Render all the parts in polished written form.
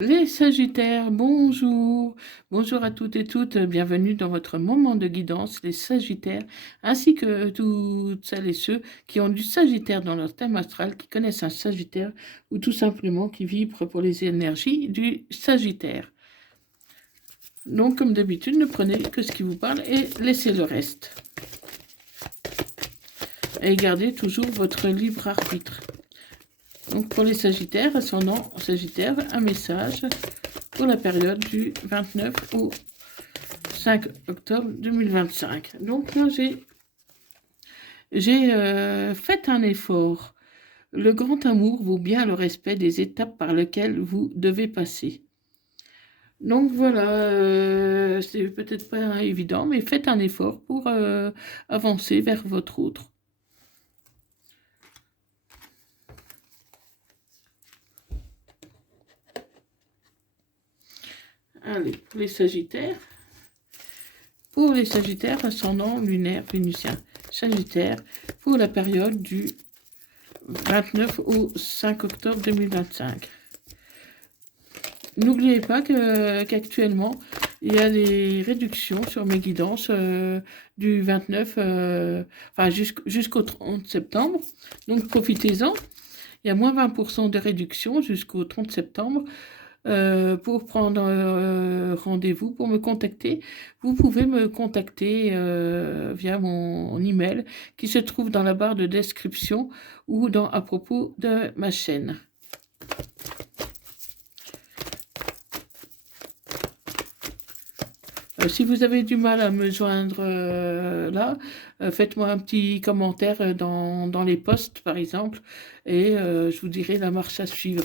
Les Sagittaires, bonjour. Bonjour à toutes et toutes. Bienvenue dans votre moment de guidance, les Sagittaires, ainsi que toutes celles et ceux qui ont du Sagittaire dans leur thème astral, qui connaissent un Sagittaire ou tout simplement qui vibrent pour les énergies du Sagittaire. Donc, comme d'habitude, ne prenez que ce qui vous parle et laissez le reste. Et gardez toujours votre libre arbitre. Donc, pour les Sagittaires, ascendant Sagittaire, un message pour la période du 29 au 5 octobre 2025. Donc là, j'ai fait un effort. Le grand amour vaut bien le respect des étapes par lesquelles vous devez passer. Donc voilà, c'est peut-être pas évident, mais faites un effort pour avancer vers votre autre. Allez, pour les Sagittaires. Pour les Sagittaires, ascendant lunaire vénusien. Sagittaire, pour la période du 29 au 5 octobre 2025. N'oubliez pas qu'actuellement, il y a des réductions sur mes guidances du 29, enfin jusqu'au 30 septembre. Donc profitez-en. Il y a moins 20% de réduction jusqu'au 30 septembre. Pour prendre rendez-vous, pour me contacter, vous pouvez me contacter via mon email qui se trouve dans la barre de description ou à propos de ma chaîne. Si vous avez du mal à me joindre là, faites-moi un petit commentaire dans les posts, par exemple, et je vous dirai la marche à suivre.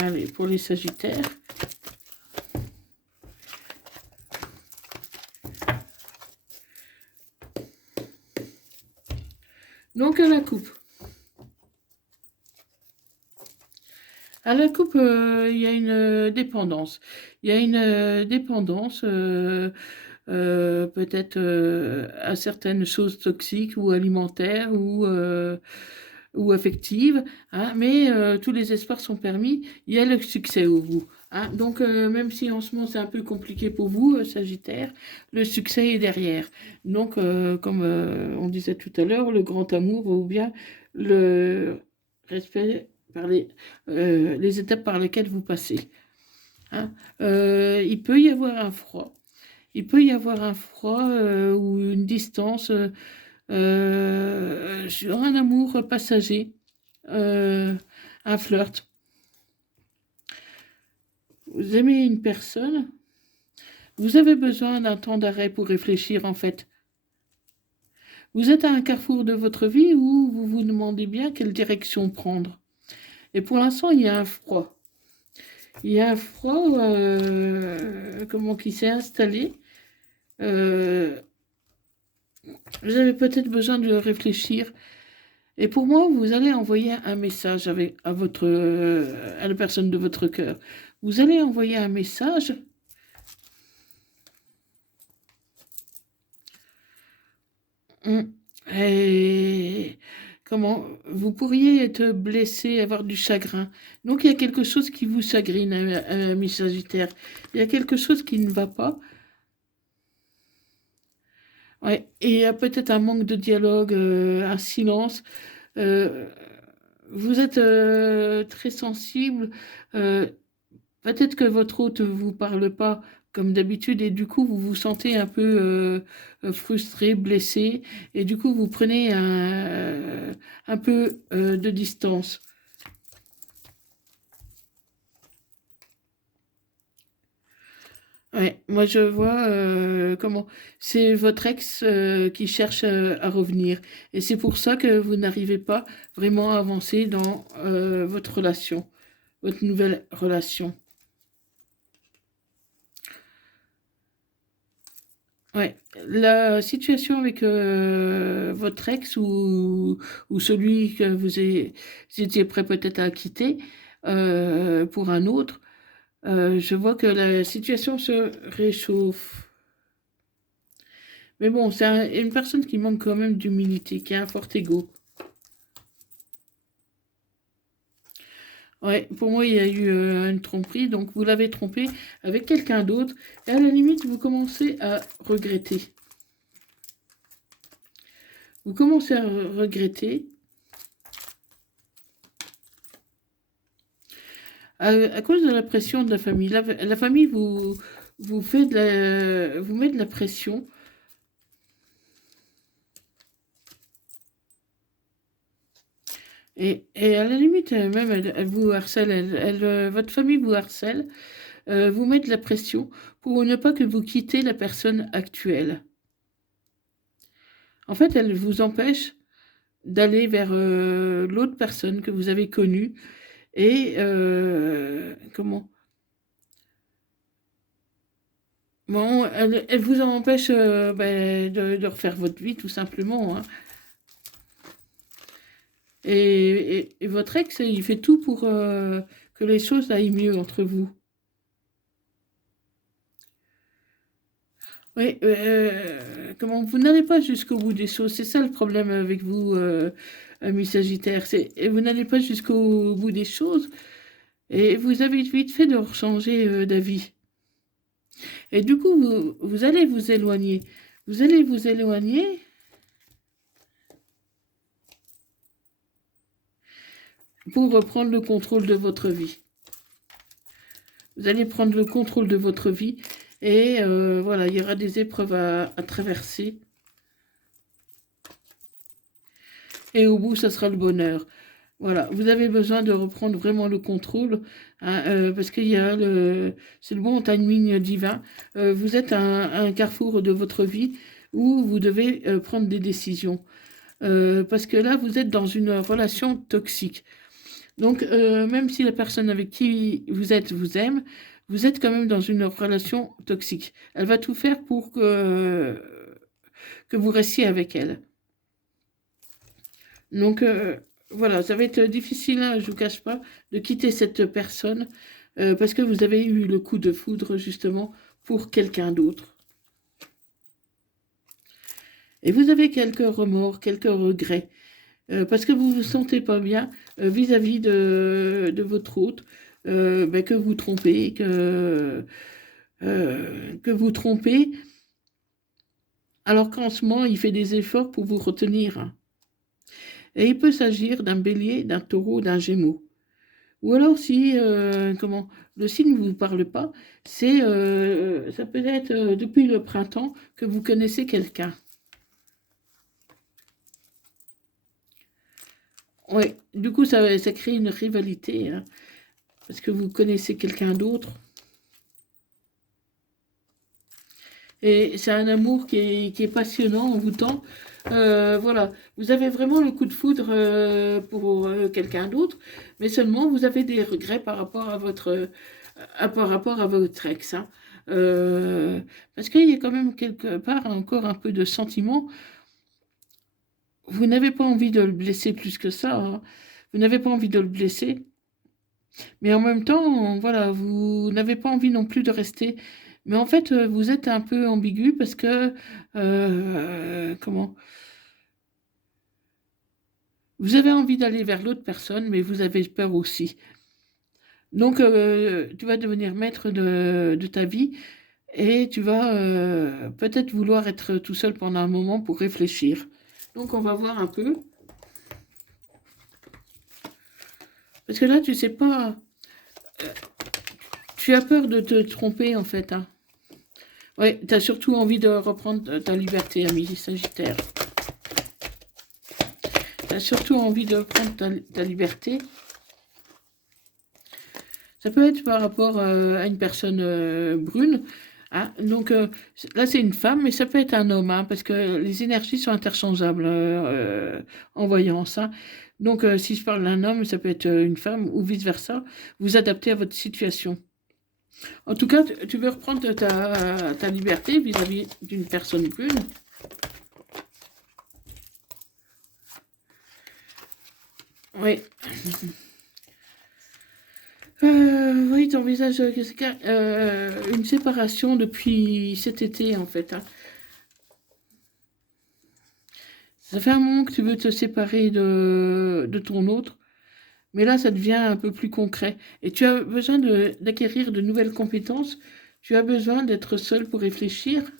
Allez, pour les Sagittaires. Donc, à la coupe. À la coupe, il y a une dépendance. Il y a une dépendance peut-être à certaines choses toxiques ou alimentaires ou affectives, hein, mais tous les espoirs sont permis. Il y a le succès au bout. Hein. Donc, même si en ce moment c'est un peu compliqué pour vous, Sagittaire, le succès est derrière. Donc, comme on disait tout à l'heure, le grand amour ou bien le respect par les étapes par lesquelles vous passez. Hein. Il peut y avoir un froid. Il peut y avoir un froid ou une distance sur un amour passager, un flirt. Vous aimez une personne, vous avez besoin d'un temps d'arrêt pour réfléchir en fait. Vous êtes à un carrefour de votre vie où vous vous demandez bien quelle direction prendre. Et pour l'instant, il y a un froid. Il y a un froid qui s'est installé. Vous avez peut-être besoin de réfléchir. Et pour moi, vous allez envoyer un message à la personne de votre cœur. Vous allez envoyer un message. Et vous pourriez être blessé, avoir du chagrin. Donc il y a quelque chose qui vous chagrine, mes Sagittaires. Il y a quelque chose qui ne va pas. Ouais. Et il y a peut-être un manque de dialogue, un silence. Euh, Vous êtes très sensible. euh, Peut-être que votre hôte ne vous parle pas comme d'habitude et du coup vous vous sentez un peu frustré, blessé et du coup vous prenez un peu de distance. Ouais, moi je vois c'est votre ex qui cherche à revenir et c'est pour ça que vous n'arrivez pas vraiment à avancer dans votre relation, votre nouvelle relation. Ouais, la situation avec votre ex ou celui que vous étiez prêt peut-être à quitter pour un autre, je vois que la situation se réchauffe. Mais bon, c'est une personne qui manque quand même d'humilité, qui a un fort ego. Ouais, pour moi, il y a eu une tromperie, donc vous l'avez trompé avec quelqu'un d'autre, et à la limite, vous commencez à regretter. Vous commencez à regretter à cause de la pression de la famille. La famille vous fait vous met de la pression. Et à la limite, même, elle vous harcèle, votre famille vous harcèle, vous met de la pression pour ne pas que vous quittez la personne actuelle. En fait, elle vous empêche d'aller vers l'autre personne que vous avez connue et comment bon, elle vous empêche ben, de refaire votre vie tout simplement. Hein. Et votre ex, il fait tout pour que les choses aillent mieux entre vous. Oui, comment vous n'allez pas jusqu'au bout des choses. C'est ça le problème avec vous, ami Sagittaire. Et vous n'allez pas jusqu'au bout des choses et vous avez vite fait de changer d'avis. Et du coup, vous allez vous éloigner. Vous allez vous éloigner pour reprendre le contrôle de votre vie. Vous allez prendre le contrôle de votre vie et voilà, il y aura des épreuves à traverser. Et au bout, ça sera le bonheur. Voilà, vous avez besoin de reprendre vraiment le contrôle, hein, parce qu'il y a c'est le bon timing divin. Vous êtes à un carrefour de votre vie où vous devez prendre des décisions. Parce que là, vous êtes dans une relation toxique. Donc, même si la personne avec qui vous êtes vous aime, vous êtes quand même dans une relation toxique. Elle va tout faire pour que vous restiez avec elle. Donc, voilà, ça va être difficile, hein, je ne vous cache pas, de quitter cette personne parce que vous avez eu le coup de foudre, justement, pour quelqu'un d'autre. Et vous avez quelques remords, quelques regrets, parce que vous ne vous sentez pas bien vis-à-vis de votre hôte, ben, que vous trompez, que vous trompez, alors qu'en ce moment, il fait des efforts pour vous retenir. Et il peut s'agir d'un bélier, d'un taureau, d'un gémeau. Ou alors si comment le signe ne vous parle pas, ça peut être depuis le printemps que vous connaissez quelqu'un. Oui, du coup ça crée une rivalité, hein, parce que vous connaissez quelqu'un d'autre. Et c'est un amour qui est passionnant, envoûtant. Voilà, vous avez vraiment le coup de foudre pour quelqu'un d'autre, mais seulement vous avez des regrets par rapport à par rapport à votre ex. Hein. Euh, Parce qu'il y a quand même quelque part encore un peu de sentiment. Vous n'avez pas envie de le blesser plus que ça. Hein. Vous n'avez pas envie de le blesser. Mais en même temps, voilà, vous n'avez pas envie non plus de rester. Mais en fait, vous êtes un peu ambigu parce que, comment? Vous avez envie d'aller vers l'autre personne, mais vous avez peur aussi. Donc, tu vas devenir maître de ta vie et tu vas peut-être vouloir être tout seul pendant un moment pour réfléchir. Donc, on va voir un peu. Parce que là, tu sais pas. Tu as peur de te tromper, en fait. Hein. Oui, tu as surtout envie de reprendre ta liberté, ami Sagittaire. Tu as surtout envie de reprendre ta liberté. Ça peut être par rapport à une personne brune. Hein. Donc là, c'est une femme, mais ça peut être un homme, hein, parce que les énergies sont interchangeables en voyance. Hein. Donc, si je parle d'un homme, ça peut être une femme ou vice-versa. Vous adaptez à votre situation. En tout cas, tu veux reprendre ta liberté vis-à-vis d'une personne brune. Oui. Oui, tu envisages une séparation depuis cet été, en fait. Hein. Ça fait un moment que tu veux te séparer de ton autre, mais là, ça devient un peu plus concret. Et tu as besoin d'acquérir de nouvelles compétences. Tu as besoin d'être seul pour réfléchir,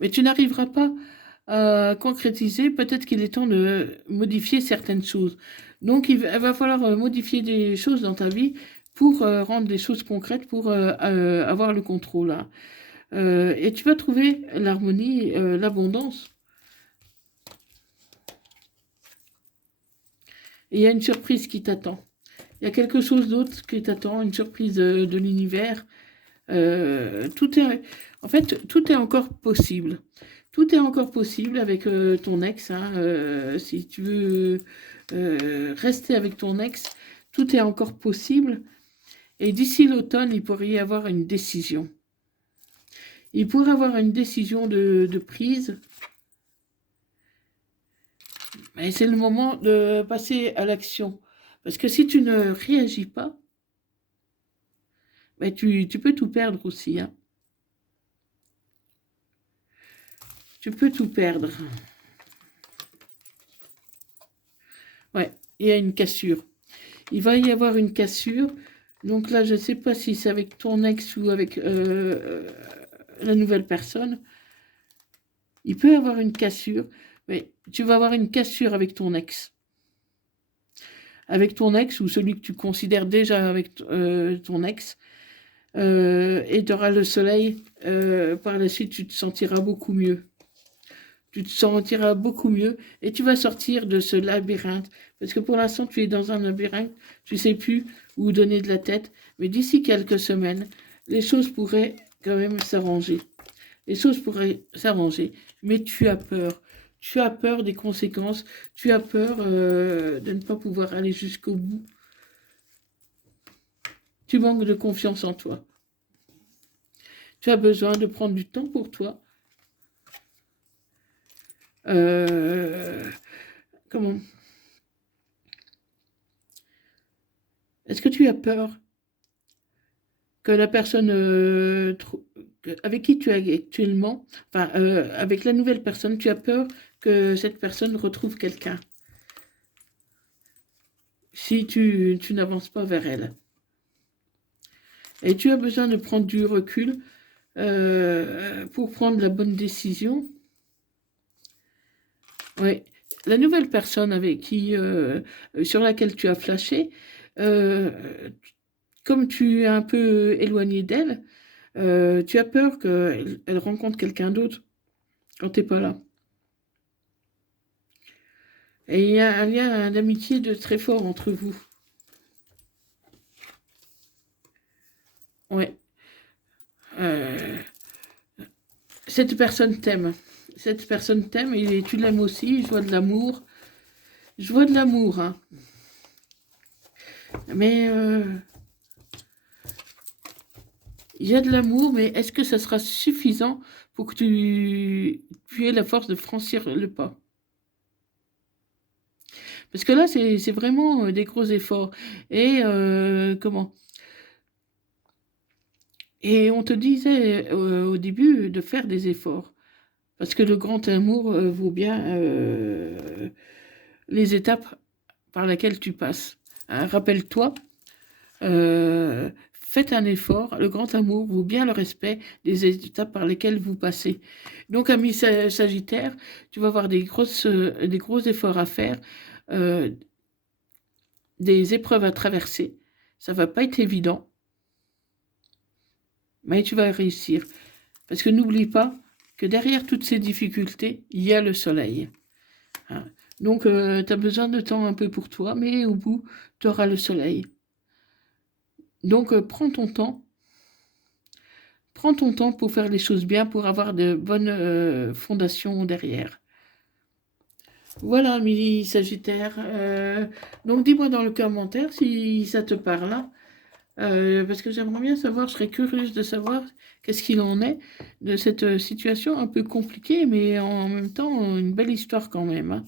mais tu n'arriveras pas à concrétiser. Peut-être qu'il est temps de modifier certaines choses. Donc, il va falloir modifier des choses dans ta vie pour rendre des choses concrètes, pour avoir le contrôle, hein. Et tu vas trouver l'harmonie, l'abondance. Et il y a une surprise qui t'attend. Il y a quelque chose d'autre qui t'attend, une surprise de l'univers. Tout est, en fait, tout est encore possible. Tout est encore possible avec ton ex, hein. Si tu veux rester avec ton ex, tout est encore possible. Et d'ici l'automne, il pourrait y avoir une décision. Il pourrait y avoir une décision de prise. Mais c'est le moment de passer à l'action. Parce que si tu ne réagis pas, ben tu peux tout perdre aussi, hein. Tu peux tout perdre. Ouais, il y a une cassure. Il va y avoir une cassure. Donc là, je ne sais pas si c'est avec ton ex ou avec la nouvelle personne. Il peut y avoir une cassure, mais tu vas avoir une cassure avec ton ex. Avec ton ex ou celui que tu considères déjà avec ton ex. Et tu auras le soleil. Par la suite, tu te sentiras beaucoup mieux. Tu te sentiras beaucoup mieux et tu vas sortir de ce labyrinthe. Parce que pour l'instant, tu es dans un labyrinthe, tu ne sais plus où donner de la tête. Mais d'ici quelques semaines, les choses pourraient quand même s'arranger. Les choses pourraient s'arranger. Mais tu as peur. Tu as peur des conséquences. Tu as peur de ne pas pouvoir aller jusqu'au bout. Tu manques de confiance en toi. Tu as besoin de prendre du temps pour toi. Comment? Est-ce que tu as peur que la personne avec qui tu es actuellement, enfin, avec la nouvelle personne, tu as peur que cette personne retrouve quelqu'un si tu n'avances pas vers elle? Et tu as besoin de prendre du recul pour prendre la bonne décision. Oui. La nouvelle personne avec qui, sur laquelle tu as flashé, comme tu es un peu éloigné d'elle, tu as peur qu'elle rencontre quelqu'un d'autre quand tu n'es pas là. Et il y a un lien d'amitié de très fort entre vous. Ouais. Cette personne t'aime. Cette personne t'aime et tu l'aimes aussi. Je vois de l'amour. Je vois de l'amour, hein. Mais il y a de l'amour, mais est-ce que ça sera suffisant pour que tu aies la force de franchir le pas? Parce que là, c'est vraiment des gros efforts. Et comment? Et on te disait au début de faire des efforts. Parce que le grand amour vaut bien les étapes par lesquelles tu passes. Hein, rappelle-toi, faites un effort. Le grand amour vaut bien le respect des étapes par lesquelles vous passez. Donc, ami Sagittaire, tu vas avoir des gros efforts à faire, des épreuves à traverser. Ça va pas être évident, mais tu vas réussir. Parce que n'oublie pas que derrière toutes ces difficultés, il y a le soleil. Hein. Donc, tu as besoin de temps un peu pour toi, mais au bout, tu auras le soleil. Donc, prends ton temps. Prends ton temps pour faire les choses bien, pour avoir de bonnes fondations derrière. Voilà, ami Sagittaire. Donc, dis-moi dans le commentaire si ça te parle, hein. Parce que j'aimerais bien savoir, je serais curieuse de savoir qu'est-ce qu'il en est de cette situation un peu compliquée, mais en même temps, une belle histoire quand même, hein.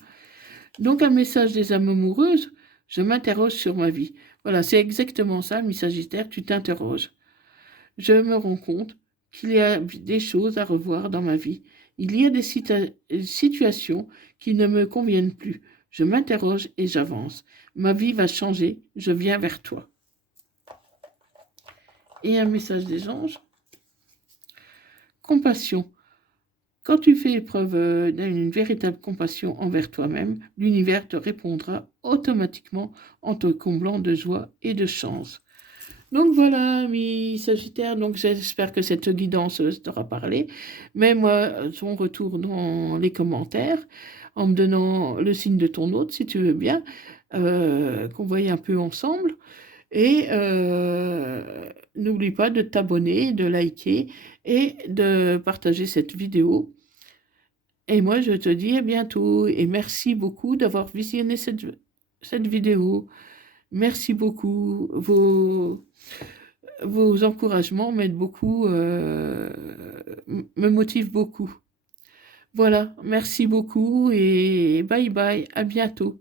Donc, un message des âmes amoureuses, je m'interroge sur ma vie. Voilà, c'est exactement ça, mi Sagittaire, tu t'interroges. Je me rends compte qu'il y a des choses à revoir dans ma vie. Il y a des situations qui ne me conviennent plus. Je m'interroge et j'avance. Ma vie va changer. Je viens vers toi. Et un message des anges. Compassion. Quand tu fais preuve d'une véritable compassion envers toi-même, l'univers te répondra automatiquement en te comblant de joie et de chance. Donc voilà, amis Sagittaires, donc j'espère que cette guidance t'aura parlé. Mets-moi ton retour dans les commentaires en me donnant le signe de ton hôte, si tu veux bien, qu'on voie un peu ensemble. Et n'oublie pas de t'abonner, de liker et de partager cette vidéo. Et moi, je te dis à bientôt et merci beaucoup d'avoir visionné cette vidéo. Merci beaucoup. Vos encouragements m'aident beaucoup, me motivent beaucoup. Voilà, merci beaucoup et bye bye, à bientôt.